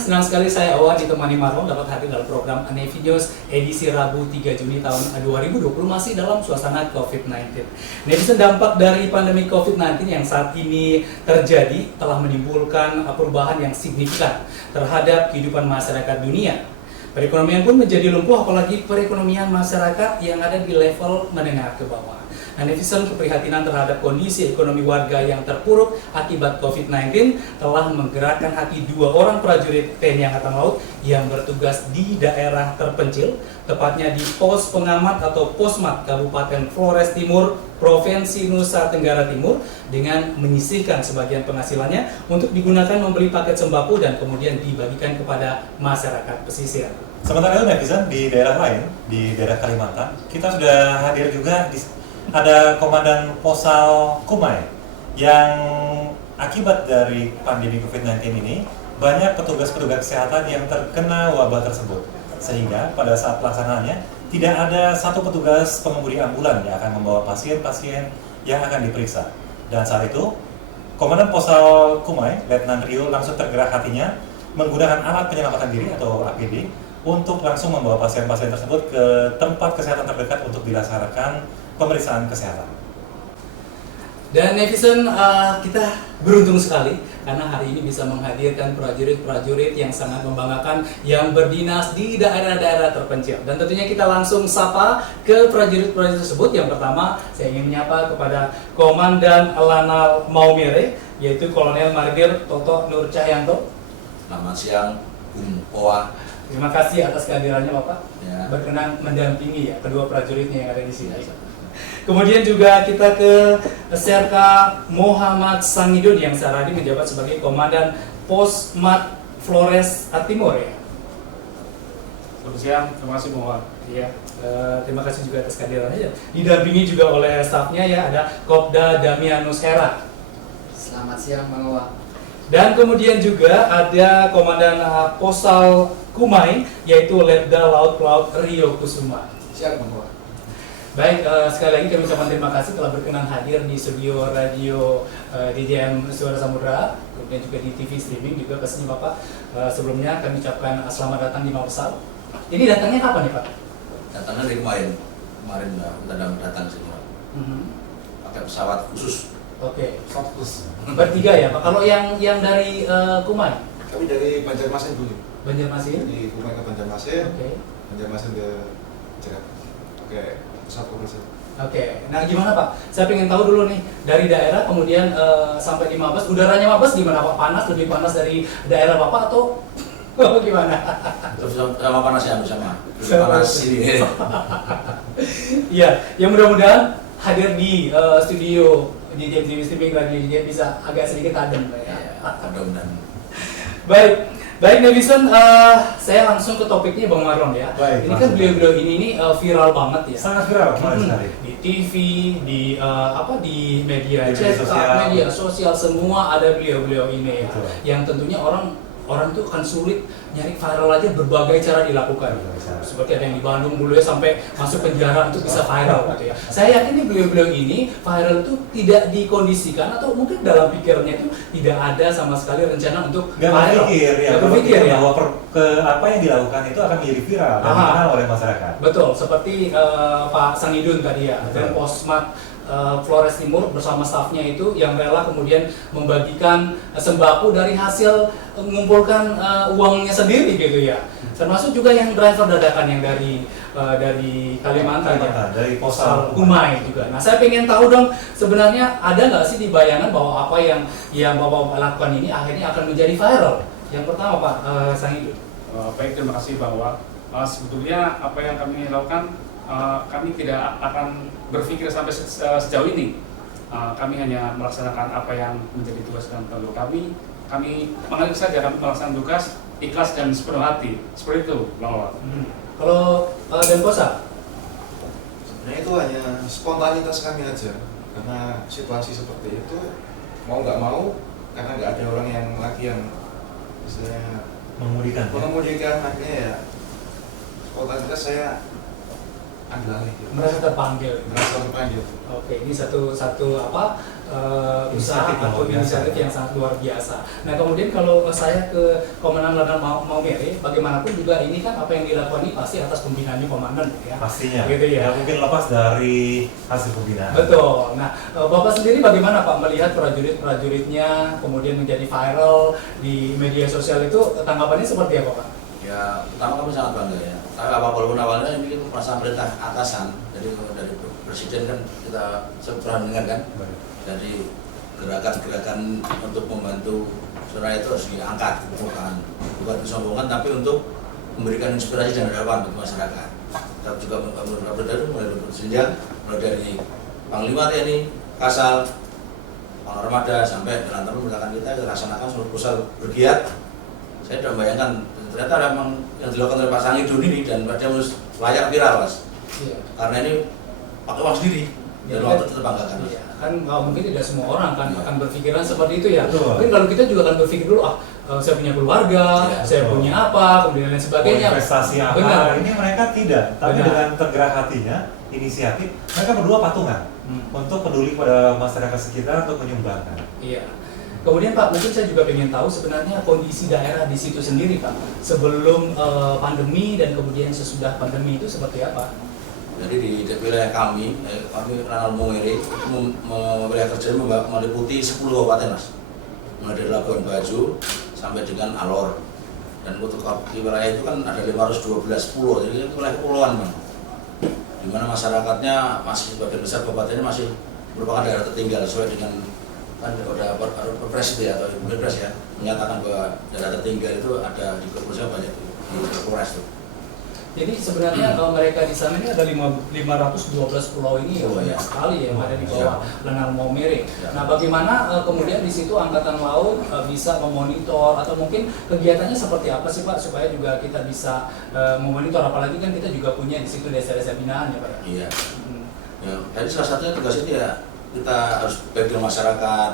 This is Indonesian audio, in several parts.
senang sekali saya Awan ditemani Marlon dapat hadir dalam program Navy News edisi Rabu 3 Juni tahun 2020 masih dalam suasana COVID-19. Netizen dampak dari pandemi COVID-19 yang saat ini terjadi telah menimbulkan perubahan yang signifikan terhadap kehidupan masyarakat dunia. Perekonomian pun menjadi lumpuh, apalagi perekonomian masyarakat yang ada di level menengah ke bawah. Nah, netizen keprihatinan terhadap kondisi ekonomi warga yang terpuruk akibat COVID-19 telah menggerakkan hati dua orang prajurit TNI Angkatan Laut yang bertugas di daerah terpencil, tepatnya di Pos Pengamat atau Posmat Kabupaten Flores Timur, Provinsi Nusa Tenggara Timur, dengan menyisihkan sebagian penghasilannya untuk digunakan membeli paket sembako dan kemudian dibagikan kepada masyarakat pesisir. Sementara itu netizen di daerah lain, di daerah Kalimantan, kita sudah hadir juga ada Komandan Posal Kumai yang akibat dari pandemi COVID-19 ini banyak petugas-petugas kesehatan yang terkena wabah tersebut, sehingga pada saat pelaksanaannya tidak ada satu petugas pengemudi ambulan yang akan membawa pasien-pasien yang akan diperiksa. Dan saat itu Komandan Posal Kumai, Letnan Rio, langsung tergerak hatinya menggunakan alat penyelamatan diri atau APD untuk langsung membawa pasien-pasien tersebut ke tempat kesehatan terdekat untuk dilaksanakan pemeriksaan kesehatan. Dan netizen, kita beruntung sekali karena hari ini bisa menghadirkan prajurit-prajurit yang sangat membanggakan yang berdinas di daerah-daerah terpencil. Dan tentunya kita langsung sapa ke prajurit-prajurit tersebut. Yang pertama, saya ingin menyapa kepada Komandan Lanal Maumere, yaitu Kolonel Mardir Toto Nur Cahyanto. Selamat siang, Bung Owa. Terima kasih atas kehadirannya Bapak, Ya. berkenan mendampingi ya kedua prajuritnya yang ada di sini. Kemudian juga kita ke Serka Muhammad Sangidun yang saat ini menjabat sebagai Komandan Posmat Flores Timur ya. Selamat siang, terima kasih Bung Owa. Iya, terima kasih juga atas kehadirannya. Didampingi juga oleh stafnya ya, ada Kopda Damianus Hera. Selamat siang Bang Owa. Dan kemudian juga ada Komandan Posal Kumai, yaitu Letda Laut Rio Kusuma. Siap Bang Owa. Baik, sekali lagi kami ucapkan terima kasih telah berkenan hadir di studio radio DJM Suara Samudra, kemudian juga di TV streaming juga pastinya Bapak. Sebelumnya kami ucapkan selamat datang di Mapesal. Ini datangnya kapan nih Pak? Datangnya dari kemarin udah datang semua. Pakai pesawat khusus. Oke, Fokus. bertiga ya Pak. Kalau yang dari Kumai, Kami dari Banjarmasin dulu. Banjarmasin. Dari Kumai ke Banjarmasin, Oke. Banjarmasin ke Jerat. Oke, pesawat komersial. Oke, nah gimana Pak? Saya pengen tahu dulu nih, dari daerah kemudian sampai di Mabes, udaranya Mabes gimana Pak? Panas, lebih panas dari daerah Bapak atau gimana? Sama panasnya sama. Panas sini. Iya, yang mudah-mudahan hadir di studio di TV streaming radio dia bisa agak sedikit adem Pak ya. Mudah-mudahan. Baik netizen, saya langsung ke topiknya Bang Marlon ya. Baik, ini kan langsung. beliau-beliau ini viral banget ya. Sangat viral sekali. Di TV, di di media Di media cetak, sosial. media sosial, semua ada beliau-beliau ini ya. Betul. Yang tentunya orang tuh akan sulit nyari viral aja, berbagai cara dilakukan. Seperti ada yang di Bandung dulu ya sampai masuk penjara untuk bisa viral gitu ya. Saya yakin nih beliau-beliau ini viral itu tidak dikondisikan atau mungkin dalam pikirnya itu tidak ada sama sekali rencana untuk Gak viral. berpikir ya, Nggak berpikir ya. bahwa apa yang dilakukan itu akan menjadi viral dan Aha. dikenal oleh masyarakat. Betul, seperti Pak Sangidun tadi ya, Betul. dan Posmat Flores Timur bersama stafnya itu yang rela kemudian membagikan sembako dari hasil mengumpulkan uangnya sendiri gitu ya. Termasuk juga yang driver dadakan yang dari Kalimantan ya, dari Posal Posal Kumai juga. Nah, saya pengen tahu dong sebenarnya ada nggak sih di bayangan bahwa apa yang Bapak lakukan ini akhirnya akan menjadi viral? Yang pertama Pak Sangidun. Baik, terima kasih Bang Owa. Sebetulnya apa yang kami lakukan, kami tidak akan berpikir sampai sejauh ini. Kami hanya melaksanakan apa yang menjadi tugas dan tanggung kami. Kami mengalir saja, kami melaksanakan tugas ikhlas dan sepenuh hati. Seperti itu, Bang Owa. Kalau Denposa? Sebenarnya itu hanya spontanitas kami aja. Karena situasi seperti itu, mau nggak mau, karena nggak ada orang yang lagi yang mengemudikan. mengemudikan, akhirnya ya spontanitas saya ambil alih gitu. Merasa terpanggil. Merasa terpanggil. Oke, ini satu usaha Inisiatif atau luar biasa. inisiatif yang sangat luar biasa. Nah, kemudian kalau saya ke Komandan Lanal Maumere, bagaimanapun juga ini kan apa yang dilakukan ini pasti atas pembinaannya Komandan ya. Pastinya, Gitu ya. tidak mungkin lepas dari hasil pembinaan. Betul. Nah, Bapak sendiri bagaimana Pak melihat prajurit-prajuritnya kemudian menjadi viral di media sosial itu, tanggapannya seperti apa Pak? Ya, pertama kami sangat bangga ya. Tapi walaupun awalnya ini perasaan perintah atasan, jadi dari presiden kan kita pernah dengar kan. Jadi gerakan-gerakan untuk membantu saudara itu harus diangkat, bukan kesombongan, tapi untuk memberikan inspirasi dan harapan bagi masyarakat. Kita juga mulai berjenjang, mulai dari Panglima TNI, Kasal, Armada sampai jalan terus gerakan kita laksanakan seluruh pusat bergiat. Saya sudah membayangkan ternyata memang yang dilakukan oleh Pak Sangidun ini dan pada layak viral Mas. Iya. Karena ini pakai uang sendiri dan waktu itu terbanggakan. Iya, kan mungkin tidak semua orang kan Iya. akan berpikiran seperti itu ya. Betul. Mungkin kalau kita juga akan berpikir dulu, saya punya keluarga, Iya, saya betul. punya apa, kemudian lain sebagainya. Investasi apa? Benar. Ini mereka tidak, tapi Benar. dengan tergerak hatinya, inisiatif, mereka berdua patungan untuk peduli pada masyarakat sekitar untuk menyumbangkan. Iya. Kemudian Pak, mungkin saya juga ingin tahu sebenarnya kondisi daerah di situ sendiri Pak, sebelum pandemi dan kemudian sesudah pandemi itu seperti apa? Jadi di wilayah kami Lanal Maumere itu wilayah kerja meliputi 10 kabupaten Mas. Mulai dari Labuan Bajo sampai dengan Alor. Dan untuk di wilayah itu kan ada 512 pulau, jadi itu wilayah kepulauan Bang. Di mana masyarakatnya masih sebagian besar kabupatennya masih merupakan daerah tertinggal sesuai dengan kan ada perpres itu ya atau perpres ya menyatakan bahwa daerah tertinggal itu ada di Kepulauan banyak di Kepulauan itu. Jadi sebenarnya mereka di sana ini ada 512 pulau ini ya, Oh, banyak iya. sekali ya yang ada di bawah Lanal Maumere. Ya. Nah, bagaimana kemudian di situ Angkatan Laut bisa memonitor atau mungkin kegiatannya seperti apa sih Pak supaya juga kita bisa memonitor, apalagi kan kita juga punya di situ desa-desa binaan ya Pak. Iya. Ya, jadi salah satunya tugas itu ya kita harus baik dengan masyarakat,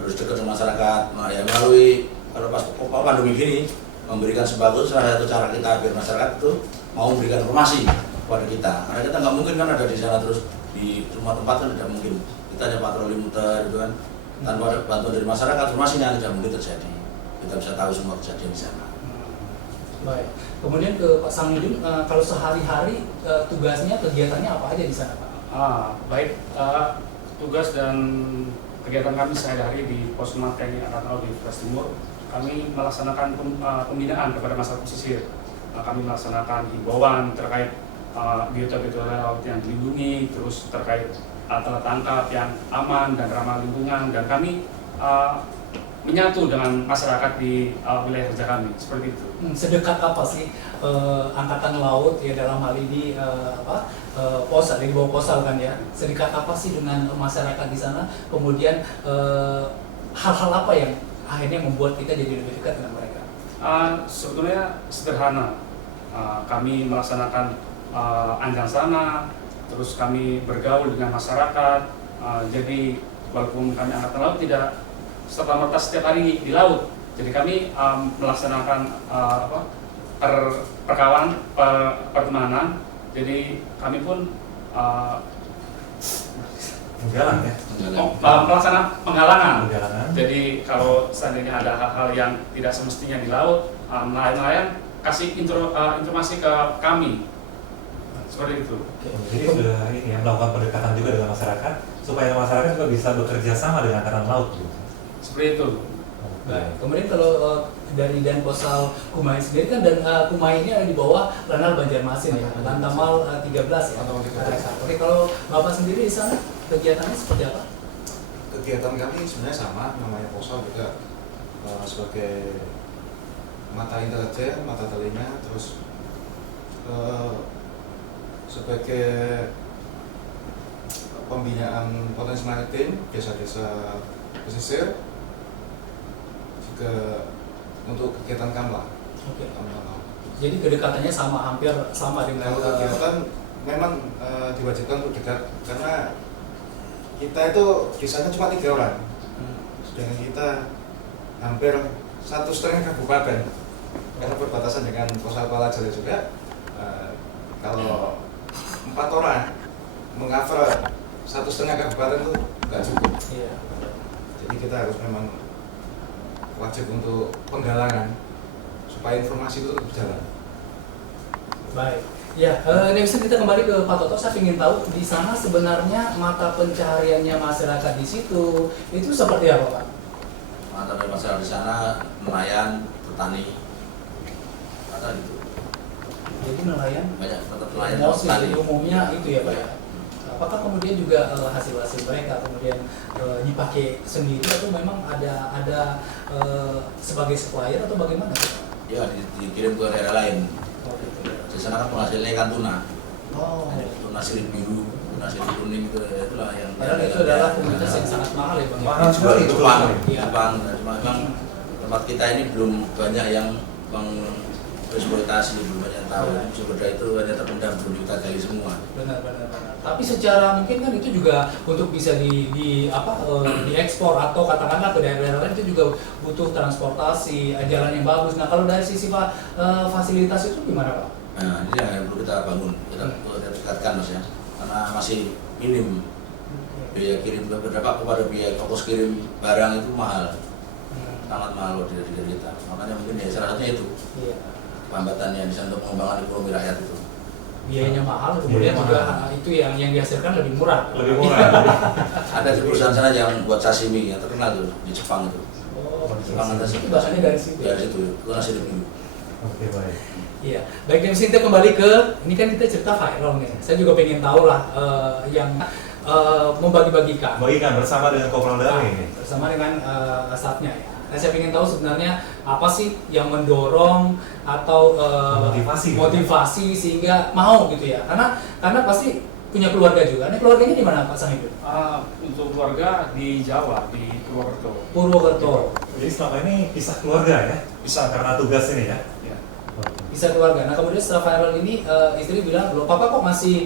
harus dekat dengan masyarakat. Nah, ya melalui kalau pas pandemi gini memberikan sembako salah satu cara kita biar masyarakat itu mau memberikan informasi kepada kita. Karena kita nggak mungkin kan ada di sana terus di semua tempat kan tidak mungkin. Kita hanya patroli muter gitu kan. Tanpa ada bantuan dari masyarakat informasinya tidak mungkin terjadi. Kita bisa tahu semua kejadian di sana. Baik. Kemudian ke Pak Sangidun, kalau sehari-hari tugasnya kegiatannya apa aja di sana Pak? Baik, tugas dan kegiatan kami sehari-hari di Pos TNI Angkatan Laut di Flores Timur, kami melaksanakan pembinaan kepada masyarakat pesisir. Kami melaksanakan himbauan terkait biota-biota laut yang dilindungi, terus terkait alat tangkap yang aman dan ramah lingkungan, dan kami menyatu dengan masyarakat di wilayah kerja kami, seperti itu. Sedekat apa sih Angkatan Laut ya dalam hal ini Posal, di bawah Posal kan ya, sedekat apa sih dengan masyarakat di sana, kemudian hal-hal apa yang akhirnya membuat kita jadi lebih dekat dengan mereka? Sebetulnya sederhana, kami melaksanakan anjang sana, terus kami bergaul dengan masyarakat, jadi walaupun kami Angkatan Laut tidak serta-merta setiap hari di laut, jadi kami melaksanakan perkawanan, pertemanan. Jadi kami pun Menggalang ya. melaksanakan penggalangan. Penggalangan. Jadi kalau seandainya ada hal-hal yang tidak semestinya di laut, nelayan-nelayan kasih informasi ke kami. Seperti itu. Jadi sudah ini ya, melakukan pendekatan juga dengan masyarakat supaya masyarakat juga bisa bekerja sama dengan Angkatan Laut. Gitu. Seperti itu. Baik. Kemudian kalau dari Dan Posal Kumai sendiri kan, dan Kumai ini ada di bawah Lanal Banjarmasin ya, Lantamal 13 ya. Lantamal 13. Oke, kalau Bapak sendiri di sana kegiatannya seperti apa? Kegiatan kami sebenarnya sama, namanya Posal juga sebagai mata intelijen, mata telinga, terus sebagai pembinaan potensi maritim desa-desa pesisir, juga untuk kegiatan kamla. Oke. Kamla. Jadi kedekatannya hampir sama dengan Kalau kegiatan memang diwajibkan untuk dekat karena kita itu biasanya cuma 3 orang, sedangkan kita hampir 1,5 kabupaten karena berbatasan dengan Posal Palajala juga. Kalau 4 orang mengcover 1,5 kabupaten itu nggak cukup. Iya. Jadi kita harus memang wajib untuk penggalangan supaya informasi itu tetap berjalan. Baik. Ya, Netizen kita kembali ke Pak Toto. Saya ingin tahu di sana sebenarnya mata pencahariannya masyarakat di situ itu seperti apa, Pak? Mata dari masyarakat di sana nelayan, petani, ada gitu. Jadi nelayan, Banyak tetap nelayan, mostly petani. umumnya itu ya, Pak ya. Apakah kemudian juga hasil-hasil mereka kemudian dipakai sendiri atau memang ada sebagai supplier atau bagaimana? Ya dikirim ke daerah lain. Oh, gitu. Di sana kan penghasilnya ikan tuna, Oh. tuna sirip biru, tuna sirip kuning itu itulah yang. Padahal itu adalah komoditas yang sangat mahal ya, Bang. Mahal sekali, betul Jepang, sekali. Iya. Jepang. Cuma memang tempat kita ini belum banyak yang mengeksploitasi, belum banyak yang tahu. Sumber daya itu hanya terpendam, belum kita gali semua. Benar. Tapi secara mungkin kan itu juga untuk bisa diekspor atau katakanlah ke daerah lain itu juga butuh transportasi, jalan yang bagus. Nah kalau dari sisi fasilitas itu gimana, Pak? Nah, ini yang perlu kita bangun, kita tingkatkan Mas ya, karena masih minim. Biaya kirim beberapa kepada biaya ongkos kirim barang itu mahal, sangat mahal loh dari kita. Makanya mungkin ya salah satunya itu Iya. hambatannya bisa untuk pengembangan ekonomi rakyat itu. Biayanya mahal, kemudian Biaya juga mahal. itu yang dihasilkan lebih murah. Lebih murah. Ada di perusahaan sana yang buat sashimi yang terkenal tuh di Jepang itu. Oh, Jepang ada itu bahasanya dari situ. Dari situ, itu nasi biru. Oke, baik. Iya, baik James, kita kembali ke ini kan kita cerita viral nih. Saya juga pengen tahu lah yang membagi-bagikan. Bagikan bersama dengan Kopral Darmi ini. Bersama dengan staffnya ya. Nah, saya ingin tahu sebenarnya apa sih yang mendorong atau motivasi sehingga mau gitu ya? Karena pasti punya keluarga juga. Nah, keluarganya di mana Pak Sangidun? Untuk keluarga di Jawa, di Purwokerto. Purwokerto. Jadi selama ini pisah keluarga ya? Pisah karena tugas ini ya? Ya. Bisa keluarga. Nah kemudian setelah viral ini istri bilang, loh papa kok masih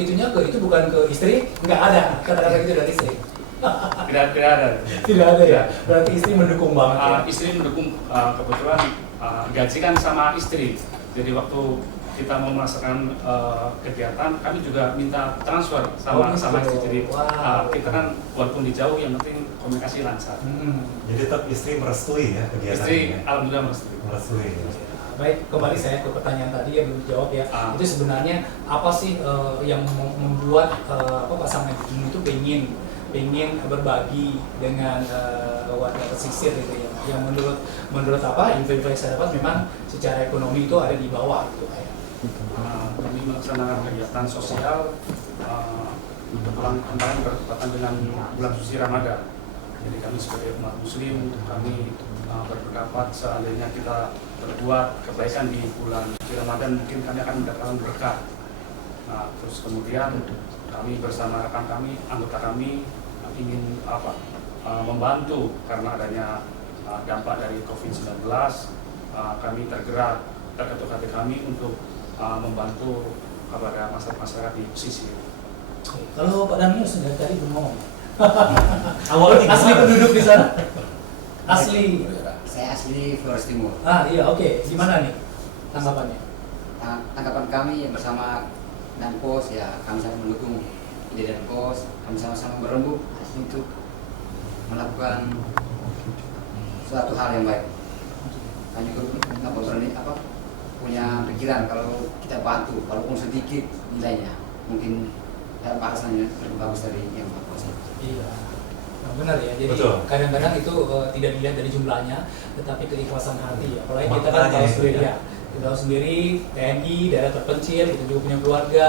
itu bukan ke istri? Nggak ada kata-kata gitu dari istri. Tidak ada. Tidak ada ya. Berarti istri mendukung banget ya. Istri mendukung, kebetulan gaji kan sama istri. Jadi waktu kita mau melaksanakan kegiatan, kami juga minta transfer sama istri. Jadi Wow. kita kan walaupun di jauh, yang penting komunikasi lancar. Jadi tetap istri merestui ya kegiatan Istri ini ya? alhamdulillah merestui. Merestui. Baik, kembali saya ke pertanyaan tadi yang belum dijawab ya. Itu sebenarnya apa sih yang membuat pasangan itu pengen berbagi dengan warga pesisir gitu ya. Yang menurut info yang saya dapat memang secara ekonomi itu ada di bawah gitu kayak. Kami melaksanakan kegiatan sosial kebetulan kemarin bertepatan dengan bulan suci Ramadan. Jadi kami sebagai umat muslim, kami berpendapat seandainya kita berbuat kebaikan di bulan suci Ramadan, mungkin kami akan mendapatkan berkah. Nah, terus kemudian kami bersama rekan kami, anggota kami ingin membantu karena adanya dampak dari COVID-19. Kami terketuk hati kami untuk membantu kepada masyarakat di pesisir. Kalau Pak Danius dari tadi belum ngomong. Awalnya Asli gimana? penduduk di sana. Asli. Saya asli Flores Timur. Iya oke. Gimana nih tanggapannya? Tanggapan kami bersama Danpos ya, kami sangat mendukung ide Danpos. Kami sama-sama berembuk untuk melakukan suatu hal yang baik. Kami juga punya pikiran kalau kita bantu, walaupun sedikit nilainya, mungkin balasannya lebih bagus dari yang Danpos. Iya. Nah, benar ya. Jadi Betul. kadang-kadang itu tidak dilihat dari jumlahnya, tetapi keikhlasan hati ya. Apalagi kita kan Maknanya tahu itu sendiri ya. ya. Kita tahu sendiri TNI daerah terpencil, kita juga punya keluarga,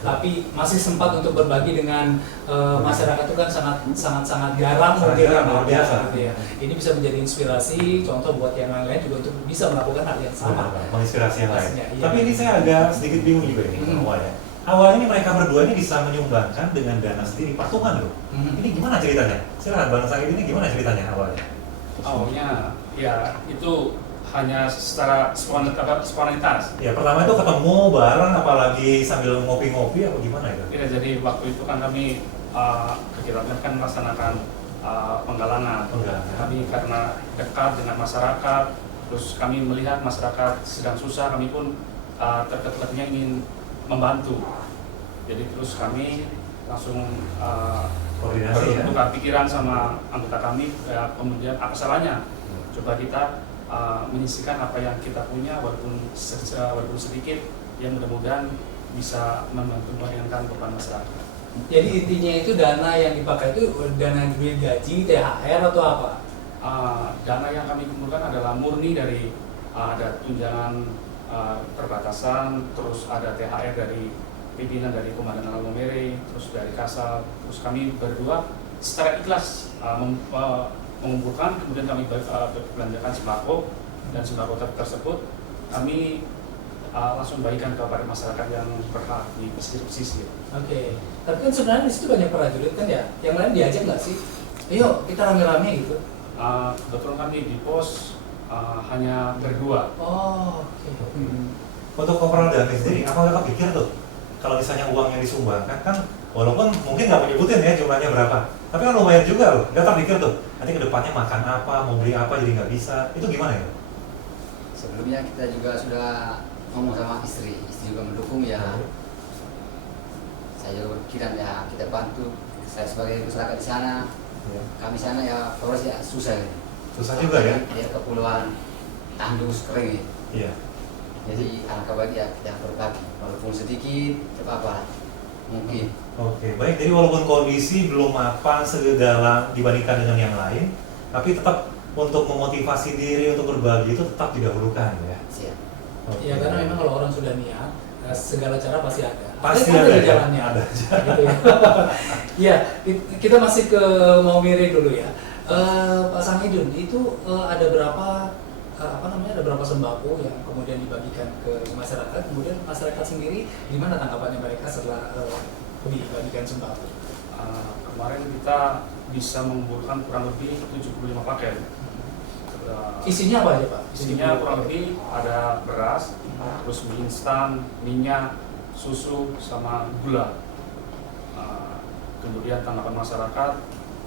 tapi masih sempat untuk berbagi dengan masyarakat itu kan sangat jarang Sangat mungkin jarang, yang luar ada, biasa. gitu ya. Ini bisa menjadi inspirasi, contoh buat yang lain juga untuk bisa melakukan hal yang sama. Menginspirasi yang lain. Pastinya, iya. Tapi ini saya agak sedikit bingung juga ini Hmm. awalnya. Awalnya ini mereka berdua ini bisa menyumbangkan dengan dana sendiri patungan loh. Ini gimana ceritanya? Silakan Bang Sangid, ini gimana ceritanya awalnya? Awalnya ya itu hanya secara spontanitas. Ya pertama itu ketemu bareng apalagi sambil ngopi-ngopi atau gimana itu? Ya, jadi waktu itu kan kami kegiatan kan melaksanakan penggalangan. Kami karena dekat dengan masyarakat, terus kami melihat masyarakat sedang susah, kami pun terketuk-ketuknya ingin membantu. Jadi terus kami langsung Koordinasi ya. bertukar pikiran sama anggota kami, kemudian apa salahnya coba kita menyisihkan apa yang kita punya walaupun sedikit, yang mudah-mudahan bisa membantu meringankan beban masyarakat. Jadi intinya itu dana yang dipakai itu dana duit gaji, THR atau apa? Dana yang kami kumpulkan adalah murni dari ada tunjangan perbatasan, terus ada THR dari pimpinan dari Komandan Alam Maumere, terus dari Kasal, terus kami berdua secara ikhlas mengumpulkan, kemudian kami belanjakan sembako, dan sembako tersebut kami langsung bagikan kepada masyarakat yang berhak di pesisir. Oke. Tapi kan sebenarnya di situ banyak prajurit kan ya, yang lain diajak nggak sih? Ayo kita rame-rame gitu. Kebetulan kami di pos hanya berdua. Oh, oke. Untuk Kopral David sendiri, apa nggak kepikir tuh kalau misalnya uang yang disumbangkan kan, walaupun mungkin nggak menyebutin ya jumlahnya berapa, tapi kan lumayan juga loh. Nggak terpikir tuh nanti kedepannya makan apa, mau beli apa jadi nggak bisa, itu gimana ya? Sebelumnya kita juga sudah ngomong sama istri juga mendukung ya. Saya juga berpikiran ya kita bantu. Saya sebagai masyarakat di sana, kami sana ya proses ya susah. Susah juga ya? Ya kepulauan tandus kering. Iya. Jadi alangkah baik ya kita berbagi, walaupun sedikit, apa mungkin. Oke, baik. Jadi walaupun kondisi belum mapan segala dibandingkan dengan yang lain, tapi tetap untuk memotivasi diri untuk berbagi itu tetap didahulukan ya. Siap. Ya karena memang kalau orang sudah niat, segala cara pasti ada. Pasti Kan ada ya? jalannya. Ada. Gitu ya. Ya, kita masih ke Maumere dulu ya. Pak Sangidun, itu ada berapa ada berapa sembako yang kemudian dibagikan ke masyarakat, kemudian masyarakat sendiri gimana tanggapannya mereka setelah dibagikan sembako? Kemarin kita bisa mengumpulkan kurang lebih 75 paket. Isinya apa aja Pak? Isinya kurang lebih ada beras, terus mie instan, minyak, susu, sama gula. Kemudian tanggapan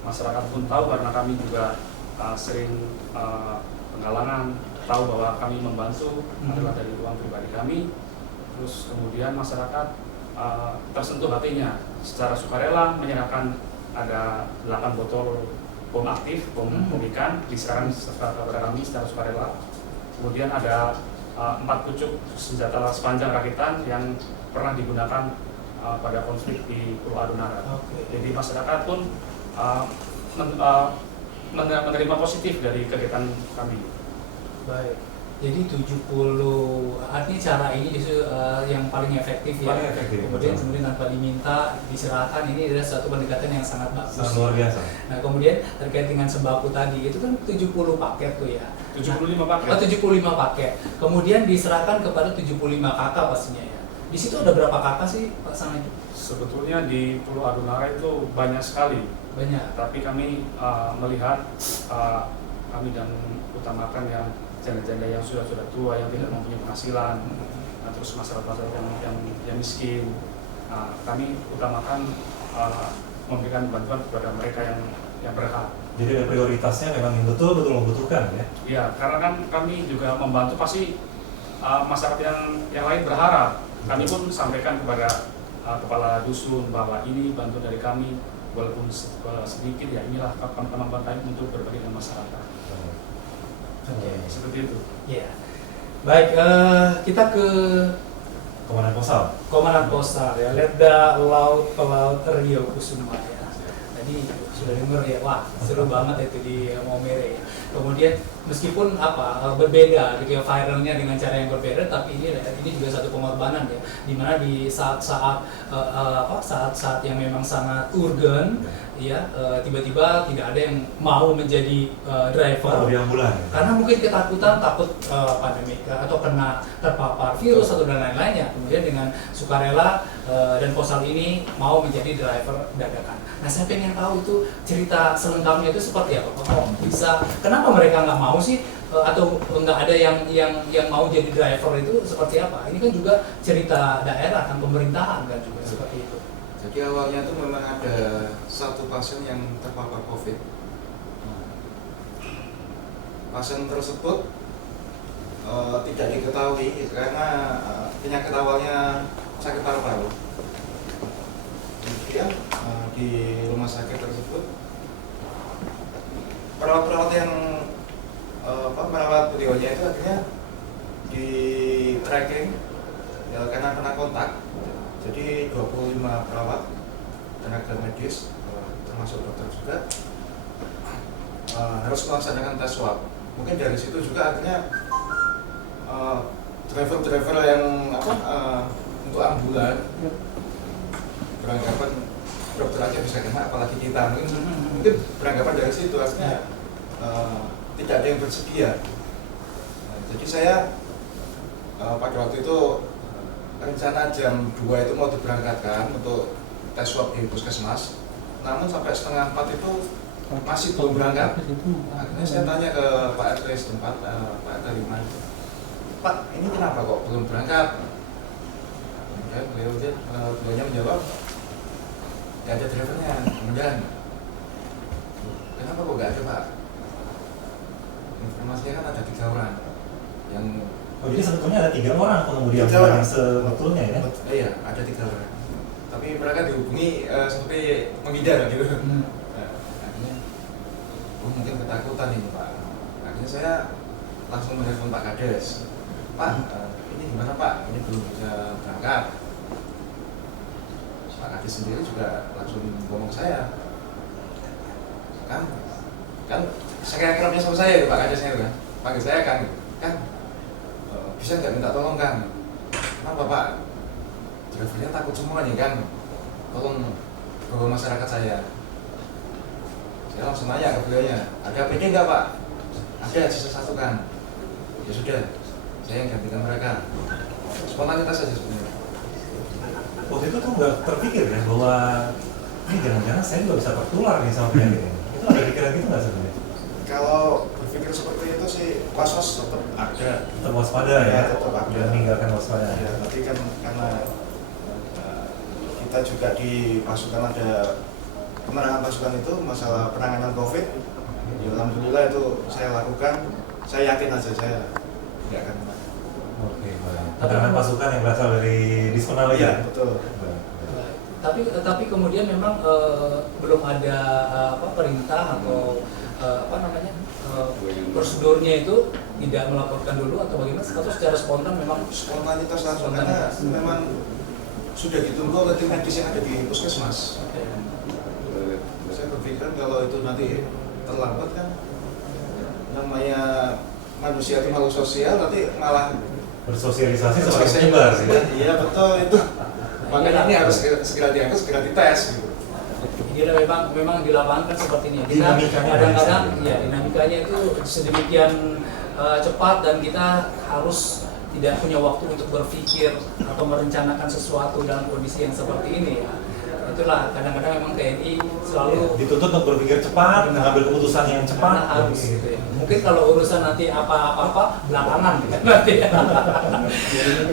masyarakat pun tahu karena kami juga sering penggalangan, tahu bahwa kami membantu adalah dari uang pribadi kami. Terus kemudian masyarakat tersentuh hatinya secara sukarela menyerahkan ada 8 botol bom aktif, bom ikan diserahkan kepada kami secara sukarela. Kemudian ada 4 pucuk senjata sepanjang rakitan yang pernah digunakan pada konflik di Pulau Adunara. Jadi masyarakat pun menerima positif dari kegiatan kami. Baik. Jadi 70 artinya cara ini justru yang paling efektif ya. Paling efektif, Kemudian betul. tanpa diminta diserahkan, ini adalah satu pendekatan yang sangat bagus. Sangat luar biasa. Nah, kemudian terkait dengan sembako tadi itu kan 70 paket tuh ya. 75 paket. 75 paket. Kemudian diserahkan kepada 75 kakak pastinya ya. Di situ ada berapa kakak sih Pak Sang itu? Sebetulnya di Pulau Adunara itu banyak sekali. Banyak. Tapi kami melihat kami dan utamakan yang janda-janda yang sudah tua, yang tidak mempunyai penghasilan, terus masyarakat yang miskin. Kami utamakan memberikan bantuan kepada mereka yang berhak. Jadi ada prioritasnya memang yang betul-betul membutuhkan ya. Iya, karena kan kami juga membantu, pasti masyarakat yang lain berharap. Kami pun sampaikan kepada kepala dusun bahwa ini bantuan dari kami, walaupun sedikit ya, inilah kemampuan kami untuk berbagi dengan masyarakat. Seperti itu. Ya. Baik, kita ke Komandan Posal. Komandan Posal ya, Letda Laut Pelaut Rio Kusuma ya. Tadi sudah dengar ya, wah seru banget itu di Maumere ya. Kemudian meskipun berbeda gitu ya, viralnya dengan cara yang berbeda, tapi ini juga satu pengorbanan ya, dimana di saat-saat yang memang sangat urgen ya, tiba-tiba tidak ada yang mau menjadi driver karena mungkin ketakutan, takut pandemi atau kena terpapar virus atau dan lain-lainnya. Kemudian dengan sukarela dan Posal ini mau menjadi driver dadakan. Nah, saya pengen tahu itu cerita selengkapnya itu seperti apa? Kok bisa? Kenapa mereka nggak mau sih? Atau nggak ada yang mau jadi driver itu seperti apa? Ini kan juga cerita daerah kan, pemerintahan kan juga seperti itu. Jadi awalnya itu memang ada satu pasien yang terpapar COVID. Pasien tersebut tidak diketahui karena penyakit awalnya sakit paru-paru. di rumah sakit tersebut, perawat-perawat yang merawat beliaunya itu akhirnya di tracking ya, karena kena kontak. Jadi 25 perawat, tenaga medis, termasuk dokter juga, harus melaksanakan tes swab. Mungkin dari situ juga akhirnya driver-driver yang untuk ambulan beranggapan dokter aja bisa kena, apalagi kita. Mungkin beranggapan dari situ artinya tidak ada yang bersedia. Jadi saya pada waktu itu rencana jam 2 itu mau diberangkatkan untuk tes swab di puskesmas, namun sampai setengah 4 itu masih belum berangkat. Akhirnya saya tanya ke Pak RT setempat, Pak RT 5, Pak, ini kenapa kok belum berangkat? Kemudian beliaunya menjawab, nggak ada drivernya. Kemudian, kenapa kok nggak ada, Pak? Informasinya kan ada 3 orang yang jadi sebetulnya ada 3 orang pengemudi yang sebetulnya ya? Iya, ada 3 orang. Tapi mereka dihubungi seperti menghindar gitu. Akhirnya, mungkin ketakutan ini Pak. Akhirnya saya langsung menelpon Pak Kades. Pak, ini gimana Pak? Ini belum bisa berangkat. Pak Kades sendiri juga langsung ngomong saya. Kan saya kerapnya sama saya itu Pak Kadesnya itu kan. Panggil saya kan bisa nggak minta tolong kan? Kenapa Pak? Drivernya takut semua nih kan? Tolong bawa masyarakat saya. Saya langsung nanya ke beliaunya, ada APD nggak Pak? Ada, sisa 1 kan? Ya sudah, saya yang gantikan mereka. Spontanitas saja sebenarnya. Waktu itu tuh nggak terpikir ya bahwa ini jangan-jangan saya juga bisa tertular nih sama penyakit ini. Itu ada pikiran gitu nggak sebenarnya? Kalau berpikir seperti itu sih was-was tetap ada. Tetap waspada ya? Tetap ada. Jangan meninggalkan waspada. Ya, tapi kan karena kita juga di pasukan ada penerangan pasukan itu masalah penanganan COVID. Ya, alhamdulillah itu saya lakukan. Saya yakin aja saya nggak akan kena. Oke, baik. Penanganan pasukan yang berasal dari Dispena Iya, betul. Tapi kemudian memang belum ada perintah atau prosedurnya itu tidak melaporkan dulu atau bagaimana, atau secara spontan memang Spontanitas langsung karena memang sudah ditunggu oleh tim medis yang ada di puskesmas. Saya berpikir kalau itu nanti terlambat kan, namanya manusia itu makhluk sosial, nanti malah bersosialisasi sebagai penyebar ya? Iya betul itu. Makanya ini harus segera diangkat, segera dites gitu. Jadi memang di lapangan kan seperti ini. Kita Dinamikanya kadang-kadang ya dinamikanya itu sedemikian cepat dan kita harus tidak punya waktu untuk berpikir atau merencanakan sesuatu dalam kondisi yang seperti ini ya. Itulah kadang-kadang memang TNI selalu dituntut untuk berpikir cepat, mengambil keputusan yang cepat. karena harus gitu ya. Mungkin kalau urusan nanti apa-apa belakangan gitu nanti.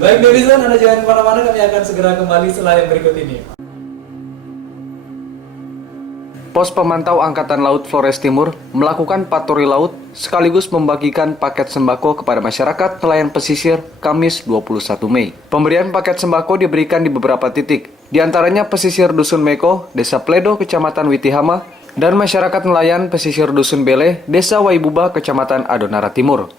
Baik netizen, Anda jangan kemana-mana, kami akan segera kembali setelah yang berikut ini. Pos Pemantau Angkatan Laut Flores Timur melakukan patroli laut sekaligus membagikan paket sembako kepada masyarakat nelayan pesisir Kamis 21 Mei. Pemberian paket sembako diberikan di beberapa titik, di antaranya pesisir Dusun Meko, Desa Pledo, Kecamatan Witihama, dan masyarakat nelayan pesisir Dusun Bele, Desa Waibuba, Kecamatan Adonara Timur.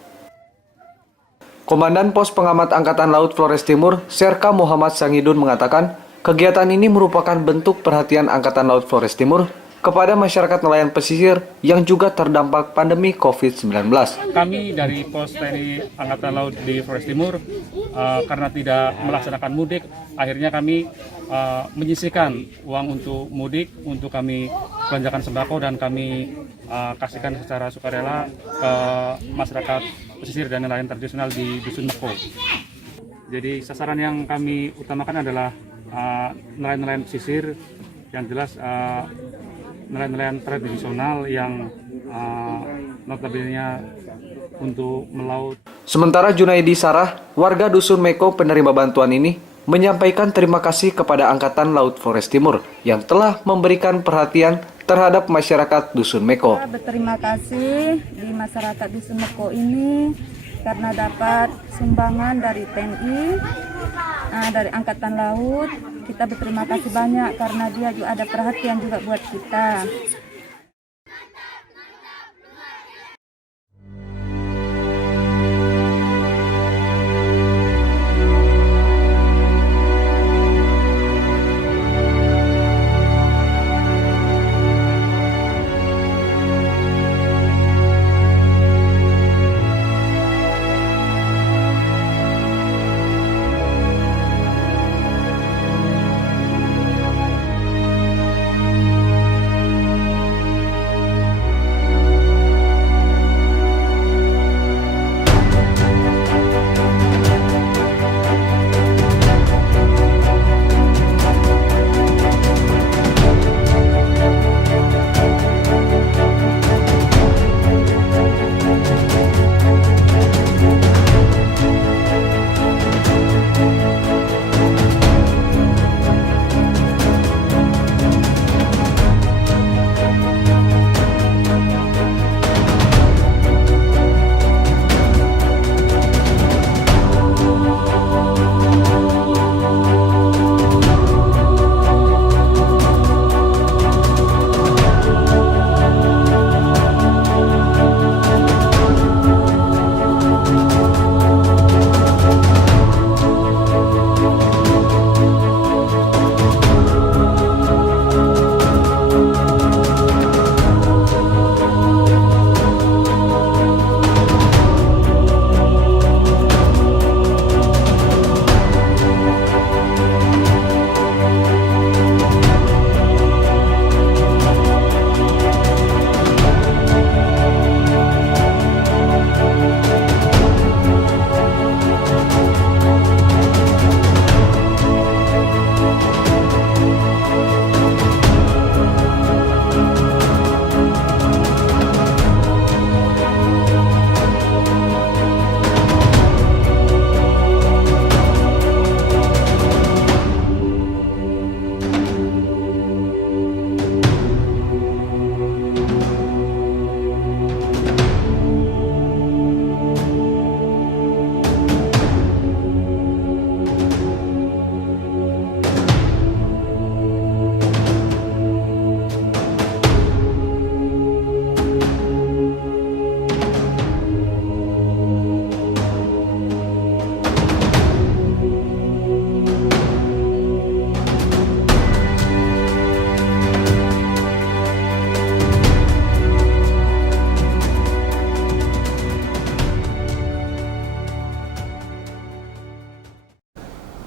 Komandan Pos Pengamat Angkatan Laut Flores Timur, Serka Muhammad Sangidun mengatakan, kegiatan ini merupakan bentuk perhatian Angkatan Laut Flores Timur kepada masyarakat nelayan pesisir yang juga terdampak pandemi COVID-19. Kami dari Pos TNI Angkatan Laut di Flores Timur, karena tidak melaksanakan mudik, akhirnya kami menyisihkan uang untuk mudik, untuk kami belanjakan sembako dan kami kasihkan secara sukarela ke masyarakat pesisir dan nelayan tradisional di Dusun Meko. Jadi sasaran yang kami utamakan adalah nelayan-nelayan pesisir yang jelas nelayan-nelayan tradisional yang notabene untuk melaut. Sementara Junaidi Sarah, warga Dusun Meko penerima bantuan ini, menyampaikan terima kasih kepada Angkatan Laut Flores Timur yang telah memberikan perhatian terhadap masyarakat Dusun Meko. Berterima kasih di masyarakat Dusun Meko ini karena dapat sumbangan dari TNI, dari Angkatan Laut. Kita berterima kasih banyak karena dia juga ada perhatian juga buat kita.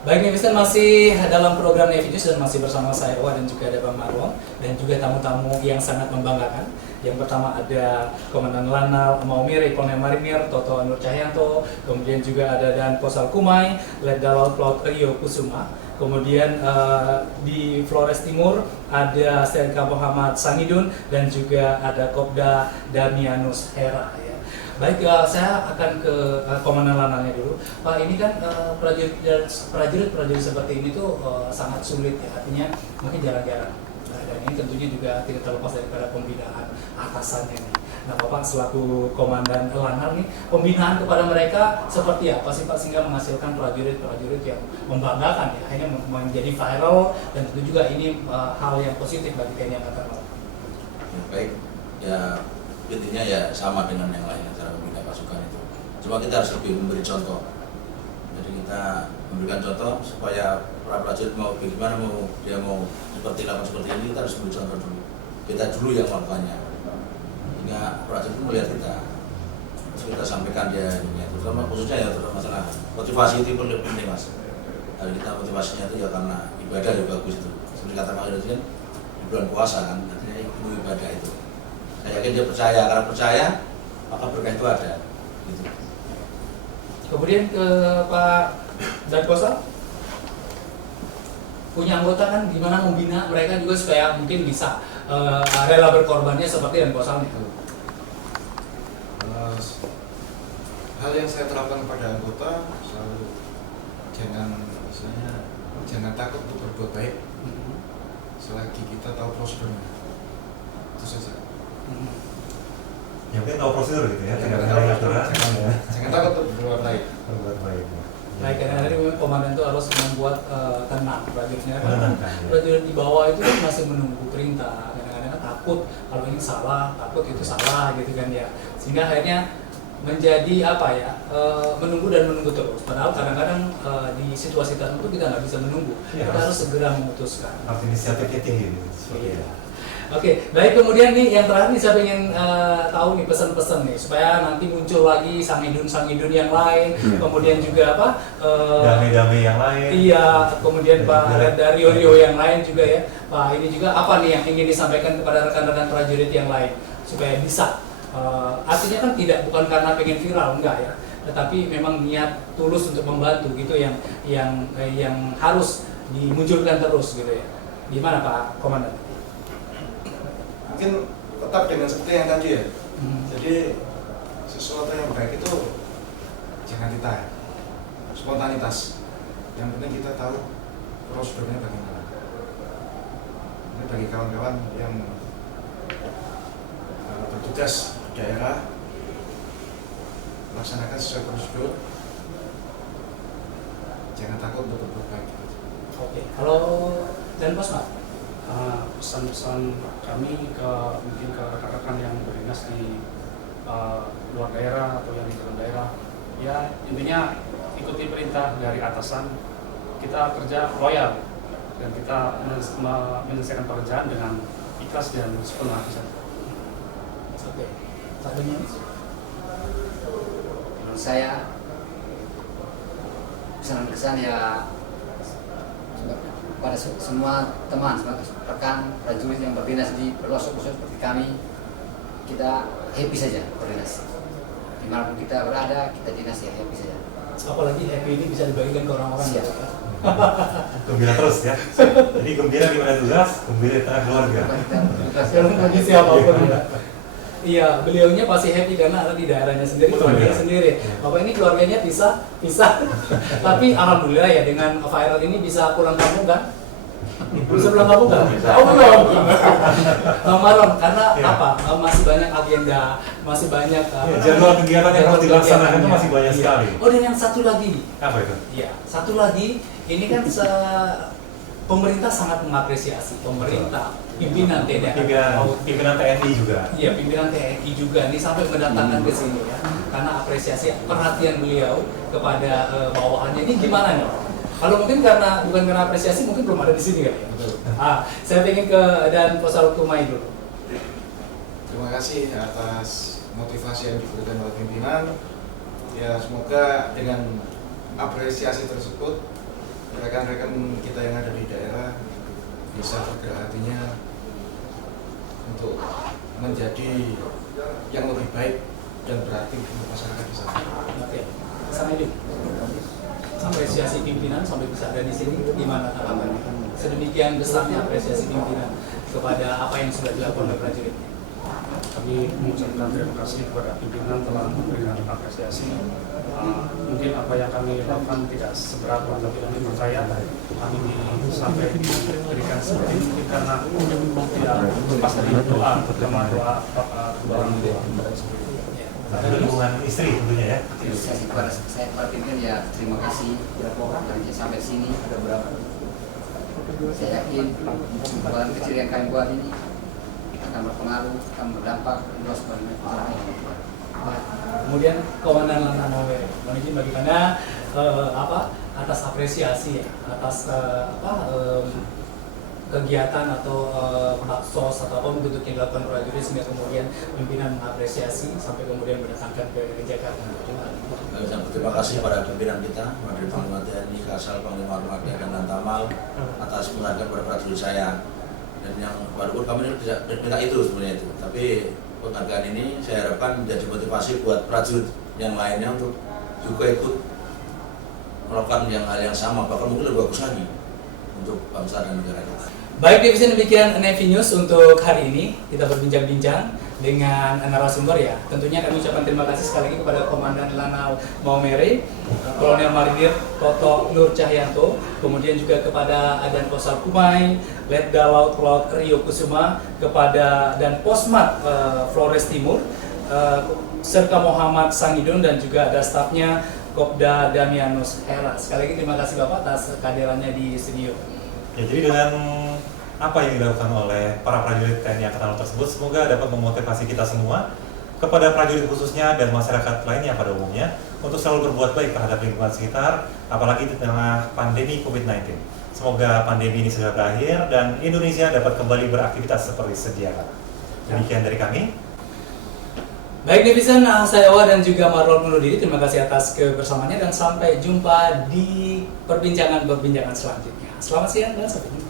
Baik netizen, masih dalam program News dan masih bersama saya Ewa dan juga ada Bang Marwon dan juga tamu-tamu yang sangat membanggakan. Yang pertama ada Komandan Lanal Maumere, Kolonel Marinir Toto Nur Cahyanto, kemudian juga ada Dan Posal Kumai, Letda Laut Laut Rio Kusuma. Kemudian di Flores Timur ada Serka Muhammad Sangidun dan juga ada Kopda Damianus Hera. Baik, saya akan ke Komandan Lanalnya dulu. Pak, ini kan prajurit seperti ini tuh sangat sulit ya, artinya mungkin jarang-jarang. Dan ini tentunya juga tidak terlepas daripada pembinaan atasannya nih. Nah, Bapak selaku Komandan Lanal nih, pembinaan kepada mereka seperti apa sih Pak sehingga menghasilkan prajurit-prajurit yang membanggakan ya, akhirnya menjadi viral dan tentu juga ini hal yang positif bagi TNI Angkatan Laut. Baik, ya intinya ya sama dengan yang lainnya cara membina pasukan itu. Cuma kita harus lebih memberi contoh. Jadi kita memberikan contoh supaya para prajurit mau bagaimana dia mau seperti lakukan seperti ini, kita harus memberi contoh dulu. Kita dulu yang melakukannya. Hingga prajurit melihat kita. Terus kita sampaikan dia dunia. Terutama khususnya ya terutama masalah motivasi itu penting Mas. Hari kita motivasinya itu ya karena ibadah ya bagus itu. Seperti kata Pak Irjen, di bulan puasa kan, artinya ilmu ibadah itu. Saya yakin dia percaya, karena percaya maka berkah itu ada. Gitu. Kemudian ke Pak Dankosa, punya anggota kan gimana membina mereka juga supaya mungkin bisa rela berkorbannya seperti Dankosa itu. Hal yang saya terapkan kepada anggota selalu jangan takut untuk berbuat baik selagi kita tahu prosedurnya. Itu saja. Ya mungkin tahu prosedur gitu ya, Jangan takut untuk Baik, kadang-kadang komandan itu harus membuat tenang prajuritnya kan. Menenangkan, ya. Prajurit di bawah itu kan masih menunggu perintah. Kadang-kadang kan takut kalau ini salah, takut itu salah gitu kan ya. Sehingga akhirnya menjadi apa ya, menunggu dan menunggu terus. Padahal kadang-kadang di situasi tertentu kita nggak bisa menunggu, Ya, kita harus segera memutuskan. Harus inisiatifnya tinggi gitu. Seperti Iya. itu. Oke, baik, kemudian nih yang terakhir nih saya ingin tahu nih pesan-pesan nih supaya nanti muncul lagi sang idun yang lain, kemudian juga apa? Damai-damai yang lain. Iya, kemudian Dan Pak juga- dari Rio yang lain juga ya. Pak, ini juga apa nih yang ingin disampaikan kepada rekan-rekan prajurit yang lain supaya bisa artinya kan bukan karena pengen viral, enggak ya, tetapi memang niat tulus untuk membantu gitu yang harus dimunculkan terus gitu ya. Gimana Pak Komandan? Mungkin tetap dengan seperti yang tadi ya. Hmm. Jadi sesuatu yang baik itu jangan ditahan, spontanitas. Yang penting kita tahu prosedurnya bagaimana. Ini bagi kawan-kawan yang bertugas di daerah, laksanakan sesuai prosedur. Jangan takut untuk berbuat baik. Oke, kalau dan Bos Pak? Pesan-pesan kami mungkin ke rekan-rekan yang berdinas di luar daerah atau yang di dalam daerah, ya intinya ikuti perintah dari atasan, kita kerja loyal dan kita menyelesaikan pekerjaan dengan ikhlas dan sepenuh hati saja. Oke, satunya Menurut saya pesan-pesan ya pada semua teman, semua rekan prajurit yang berdinas di pelosok-pelosok seperti kami, kita happy saja berdinas. Dimanapun kita berada, kita dinas ya happy saja. apalagi happy ini bisa dibagikan ke orang-orang Siap. gitu ya. Gembira terus ya. Jadi gembira di mana tugas, gembira di tengah keluarga. Sekarang bagi siapapun ya. Iya, beliaunya pasti happy karena ada di daerahnya sendiri, Betul, keluarganya ya. sendiri. Bapak ini keluarganya pisah. Tapi alhamdulillah ya dengan viral ini bisa pulang kampung kan? Bisa pulang kampung kan? Oh belum. Bang Maron, karena Ya. apa? Masih banyak agenda, masih banyak Jadwal kegiatan yang harus dilaksanakan itu kegiatannya. masih banyak Iya. sekali. Oh, dan yang satu lagi, Apa itu? ya satu lagi, ini kan pemerintah sangat mengapresiasi pimpinan TNI. Pimpinan TNI juga. Iya, pimpinan TNI juga nih sampai mendatangkan ke sini ya, karena apresiasi perhatian beliau kepada bawahannya. Ini gimana nih? Kalau mungkin bukan karena apresiasi, mungkin belum ada di sini kan ya. Saya ingin ke dan Posal Kumai dulu. Terima kasih atas motivasi yang diberikan oleh pimpinan. Ya semoga dengan apresiasi tersebut rekan-rekan kita yang ada di daerah bisa bergerak hatinya untuk menjadi yang lebih baik dan berarti untuk masyarakat di sana. Oke, sama ini. Apresiasi pimpinan sampai bisa ada di sini, gimana tanggapannya? Sedemikian besarnya apresiasi pimpinan kepada apa yang sudah dilakukan oleh prajurit. Kami mengucapkan terima kasih kepada pimpinan telah memberikan apresiasi. Mungkin apa yang kami lakukan tidak seberapa, tapi kami percaya kami sampai diberikan seperti ini karena tidak lepas dari doa, terutama doa kedua orang tua. Ada hubungan istri tentunya ya. Apresiasi kepada saya para pimpinan ya terima kasih yang sampai sini ada berapa. Saya yakin perbuatan kecil yang kami buat ini akan berpengaruh, akan berdampak luas pada masyarakat. Kemudian Komandan Lantan Mawere, mungkin bagaimana atas apresiasi ya, atas kegiatan atau baksos atau apa bentuk yang dilakukan prajurit sehingga kemudian pimpinan mengapresiasi sampai kemudian mendatangkan ke Jakarta. Kami sangat berterima kasih pada pimpinan kita, dari Panglima TNI, Kasal, Panglima Armada, dan Lantamal atas penghargaan pada prajurit saya. Dan yang baru pun kami tidak minta itu sebenarnya itu, tapi penghargaan ini saya harapkan menjadi motivasi buat prajurit yang lainnya untuk juga ikut melakukan hal yang sama, bahkan mungkin lebih bagus lagi untuk bangsa dan negara kita. Baik, demikian Navy News untuk hari ini. Kita berbincang-bincang dengan narasumber ya. Tentunya kami ucapkan terima kasih sekali lagi kepada Komandan Lanal Maumere, Kolonel Marinir Toto Nur Cahyanto, kemudian juga kepada Adan Posal Kumai, Letda Laut Rio Kusuma, kepada dan Posmat Flores Timur, Serka Muhammad Sangidun, dan juga ada stafnya Kopda Damianus Hera. Sekali lagi terima kasih Bapak atas kehadirannya di studio. Ya, jadi dengan apa yang dilakukan oleh para prajurit TNI Angkatan Laut tersebut, semoga dapat memotivasi kita semua, kepada prajurit khususnya dan masyarakat lainnya pada umumnya, untuk selalu berbuat baik terhadap lingkungan sekitar, apalagi di tengah pandemi COVID-19. Semoga pandemi ini segera berakhir dan Indonesia dapat kembali beraktivitas seperti sedia kala. Demikian dari kami. Baik netizen, saya Ewa dan juga Marwal undur diri. Terima kasih atas kebersamaannya dan sampai jumpa di perbincangan selanjutnya. Selamat siang dan sampai jumpa.